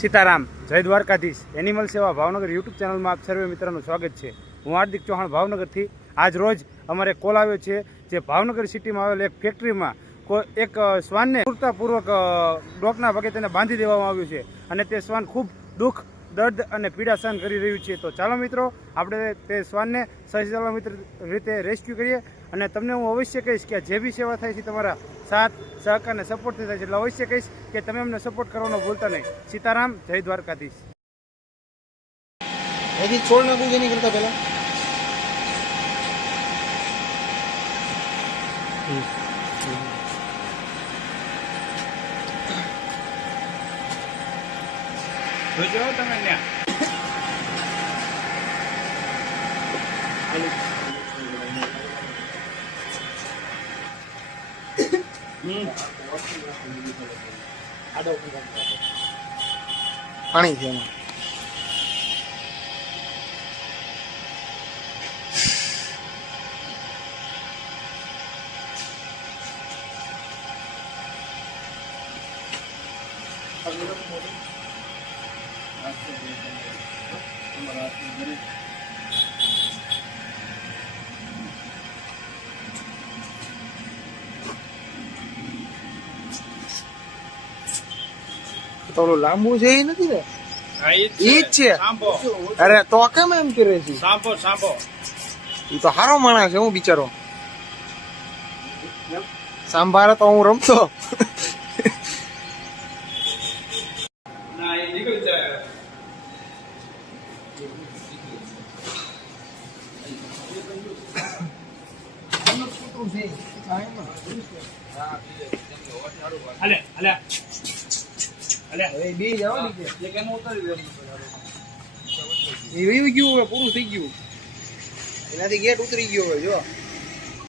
સીતારામ. જય દ્વારકાધીશ. એનિમલ સેવા ભાવનગર યુટ્યુબ ચેનલમાં આપ સર્વે મિત્રોનું સ્વાગત છે. હું હાર્દિક ચૌહાણ ભાવનગરથી આજ રોજ અમારે કોલ આવ્યો છે જે ભાવનગર સિટીમાં આવેલ એક ફેક્ટરીમાં કોઈ એક શ્વાનને પૂરતાપૂર્વક ડોકના ભાગે તેને બાંધી દેવામાં આવ્યું છે. અને તે શ્વાન ખૂબ દુઃખ દર્દ અને પીડા સહન કરી રહ્યું છે. તો ચાલો મિત્રો આપણે તે શ્વાનને સહી સલામત રીતે રેસ્ક્યુ કરીએ અને તમને હું અવશ્ય કહીશ કે જે બી સેવા થાય છે તમારા સાથ સહકાર અને સપોર્ટથી થાય છે. એટલે અવશ્ય કહીશ કે તમે અમને સપોર્ટ કરવાનો ભૂલતા નહીં. સીતારામ જય દ્વારકાધીશ. અહીંથી છોડ નાખું છે નહીં કરતા પહેલા. જોજો તમે ત્યાં પાણી છે એમાં. થોડું લાંબુ છે એ નથી ને? ઈ જ છે. અરે તો કેમ એમ કરે છે? સાંભો સાંભો. ઈ તો હારો માણસ છે હું બિચારો. સાંભારે તો હું રમતો. ના એ નીકળી જાય. હાલે હાલે. હાલે. હવે બે જવા દીધે એક એનું ઉતારી દે એ વયું ગયું હવે પૂરું થઈ ગયું. એનાથી ગેટ ઉતરી ગયો હવે જો.